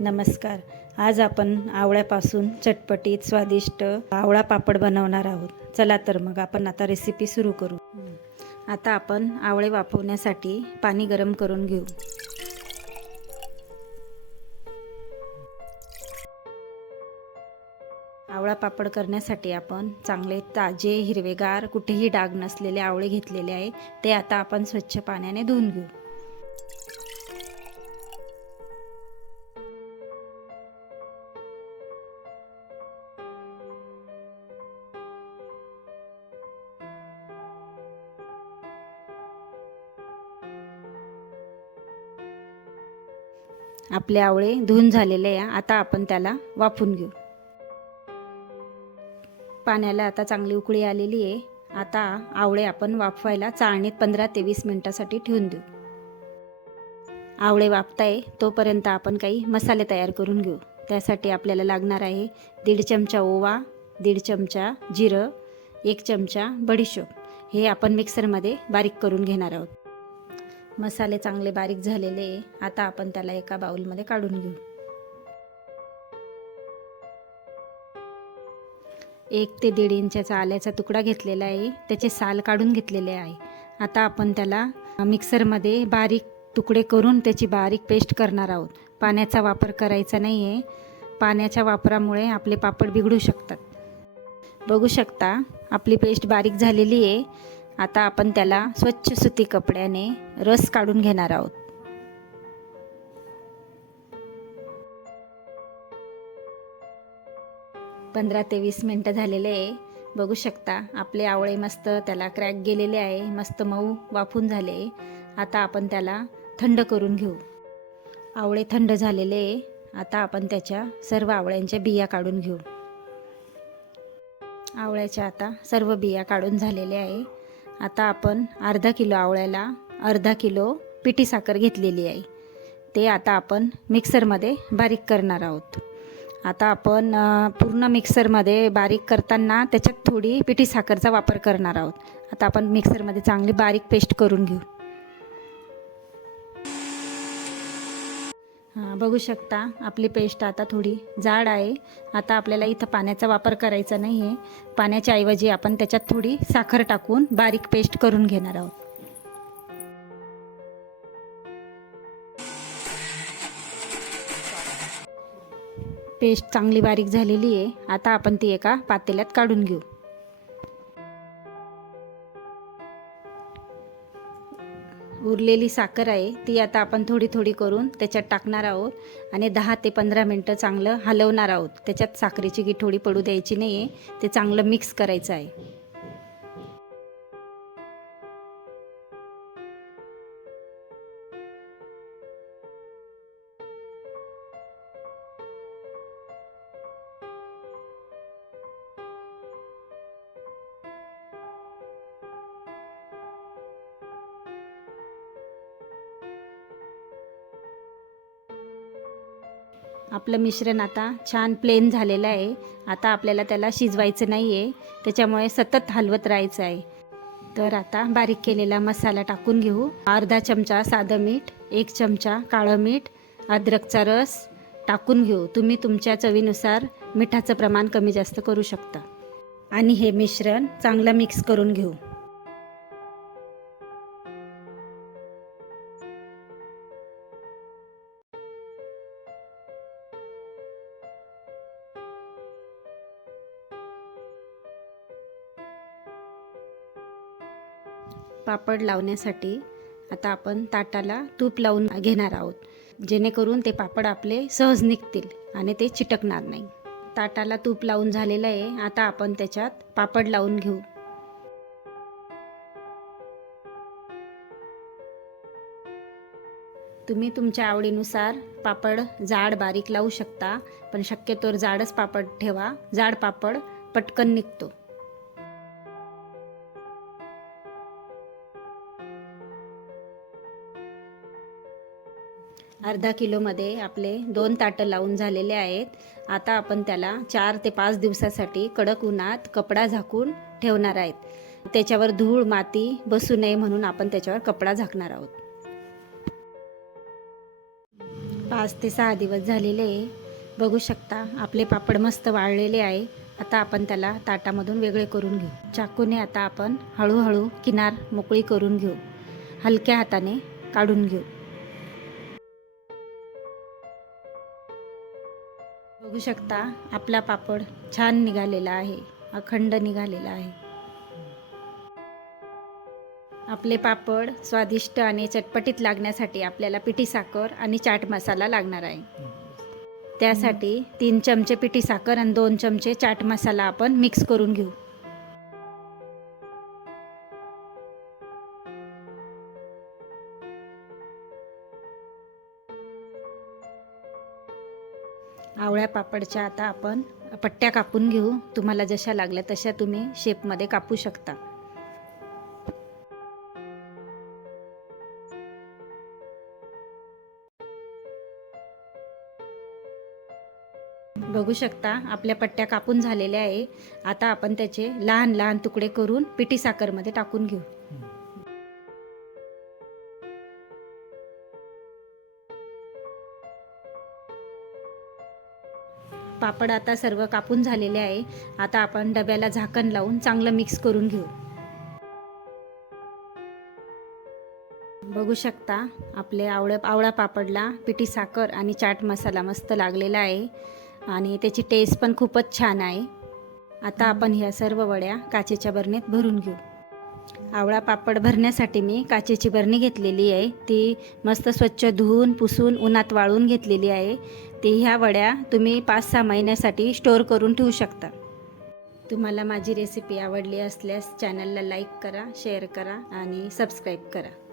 नमस्कार. आज आपण आवळ्यापासून चटपटीत स्वादिष्ट आवळा पापड बनवणार आहोत. चला तर मग आपण आता रेसिपी सुरू करू. आता आपण आवळे वाफवण्यासाठी पाणी गरम करून घेऊ. आवळा पापड करण्यासाठी आपण चांगले ताजे हिरवेगार कुठेही डाग नसलेले आवळे घेतलेले आहे. ते आता आपण स्वच्छ पाण्याने धुवून घेऊ. आपले आवळे धुवून झालेले आहे आता आपण त्याला वाफून घेऊ. पाण्याला आता चांगली उकळी आलेली आहे. आता आवळे आपण वाफवायला चाळणीत पंधरा ते वीस मिनटासाठी ठेवून देऊ. आवळे वाफताय तोपर्यंत आपण काही मसाले तयार करून घेऊ. त्यासाठी आपल्याला लागणार आहे दीड चमचा ओवा दीड चमचा जिरं एक चमचा बडीशोप. हे आपण मिक्सरमध्ये बारीक करून घेणार आहोत. मसाले चांगले बारीक झालेले आहे. आता आपण त्याला एका बाउलमध्ये काढून घेऊ. एक ते दीड इंचाचा आल्याचा तुकडा घेतलेला आहे. त्याचे साल काढून घेतलेले आहे. आता आपण त्याला मिक्सरमध्ये बारीक तुकडे करून त्याची बारीक पेस्ट करणार आहोत. पाण्याचा वापर करायचा नाही आहे पाण्याच्या वापरामुळे आपले पापड बिघडू शकतात. बघू शकता आपली पेस्ट बारीक झालेली आहे. आता आपण त्याला स्वच्छ सुती कपड्याने रस काढून घेणार आहोत. पंधरा ते वीस मिनटं झालेले आहे. बघू शकता आपले आवळे मस्त त्याला क्रॅक गेलेले आहे. मस्त मऊ वाफून झाले आता आपण त्याला थंड करून घेऊ. आवळे थंड झालेले आहे. आता आपण त्याच्या सर्व आवळ्यांच्या बिया काढून घेऊ. आवळ्याच्या आता सर्व बिया काढून झालेल्या आहे. आता आपण अर्धा किलो आवळ्याला अर्धा किलो पिठी साखर घेतलेली आहे. ते आता आपण मिक्सरमध्ये बारीक करणार आहोत. आता आपण पूर्ण मिक्सरमध्ये बारीक करताना त्याच्यात थोडी पिठी साखरचा वापर करणार आहोत. आता आपण मिक्सरमध्ये चांगली बारीक पेस्ट करून घेऊ. बघू शकता आपली पेस्ट आता थोडी जाड आहे. आता आपल्याला इथं पाण्याचा वापर करायचा नाही आहे पाण्याच्या ऐवजी आपण त्याच्यात थोडी साखर टाकून बारीक पेस्ट करून घेणार आहोत. पेस्ट चांगली बारीक झालेली आहे. आता आपण ती एका पातेल्यात काढून घेऊ. उरलेली साखर आहे ती आता आपण थोडी थोडी करून त्याच्यात टाकणार आहोत. आणि दहा ते पंधरा मिनटं चांगलं हलवणार आहोत. त्याच्यात साखरेची गिठोडी पडू द्यायची नाही आहे ते चांगलं मिक्स करायचं आहे. आपलं मिश्रण आता छान प्लेन झालेलं आहे. आता आपल्याला त्याला शिजवायचं नाही आहे त्याच्यामुळे सतत हलवत राहायचं आहे. तर आता बारीक केलेला मसाला टाकून घेऊ. अर्धा चमचा साधं मीठ एक चमचा काळं मीठ अद्रकचा रस टाकून घेऊ. तुम्ही तुमच्या चवीनुसार मिठाचं प्रमाण कमी जास्त करू शकता. आणि हे मिश्रण चांगलं मिक्स करून घेऊ. पापड लावण्यासाठी आता आपण ताटाला तूप लावून घेणार आहोत. जेणेकरून ते पापड आपले सहज निघतील आणि ते चिटकणार नाही. ताटाला तूप लावून झालेलं आहे. आता आपण त्याच्यात पापड लावून घेऊ. तुम्ही तुमच्या आवडीनुसार पापड जाड बारीक लावू शकता पण शक्यतोवर जाडच पापड ठेवा. जाड पापड पटकन निघतो. अर्धा किलोमध्ये आपले दोन ताटं लावून झालेले आहेत. आता आपण त्याला चार ते पाच दिवसासाठी कडक उन्हात कपडा झाकून ठेवणार आहेत. त्याच्यावर धूळ माती बसू नये म्हणून आपण त्याच्यावर कपडा झाकणार आहोत. पाच ते सहा दिवस झालेले आहे. बघू शकता आपले पापड मस्त वाळलेले आहे. आता आपण त्याला ताटामधून वेगळे करून घेऊ. चाकूने आता आपण हळूहळू किनार मोकळी करून घेऊ. हलक्या हाताने काढून घेऊ. बघू शकता आपला पापड छान निघालेला आहे अखंड निघालेला आहे. आपले पापड स्वादिष्ट आणि चटपटीत लागण्यासाठी आपल्याला पिठी साखर आणि चाट मसाला लागणार आहे. त्यासाठी तीन चमचे पिठी साखर आणि दोन चमचे चाट मसाला आपण मिक्स करून घेऊ. आवळ्या पापडच्या आता आपण पट्ट्या कापून घेऊ. तुम्हाला जशा लागल्या तशा तुम्ही शेपमध्ये कापू शकता. बघू शकता आपल्या पट्ट्या कापून झालेल्या आहे. आता आपण त्याचे लहान लहान तुकडे करून पिठी साखरमध्ये टाकून घेऊ. पापड आता सर्व कापून झालेले आहे. आता आपण डब्याला झाकण लावून चांगलं मिक्स करून घेऊ. बघू शकता आपले आवळ्या आवळा पापडला पिठी साखर आणि चाट मसाला मस्त लागलेला आहे. आणि त्याची टेस्ट पण खूपच छान आहे. आता आपण ह्या सर्व वड्या काचेच्या बरणीत भरून घेऊ. आवळा पापड भरण्यासाठी मी काचेची बरणी घेतलेली आहे. ती मस्त स्वच्छ धुवून पुसून उन्हात वाळून घेतलेली आहे. ती ह्या वड्या तुम्ही पाच सहा महिन्यासाठी स्टोअर करून ठेवू शकता. तुम्हाला माझी रेसिपी आवडली असल्यास चॅनलला लाईक करा शेअर करा आणि सबस्क्राईब करा.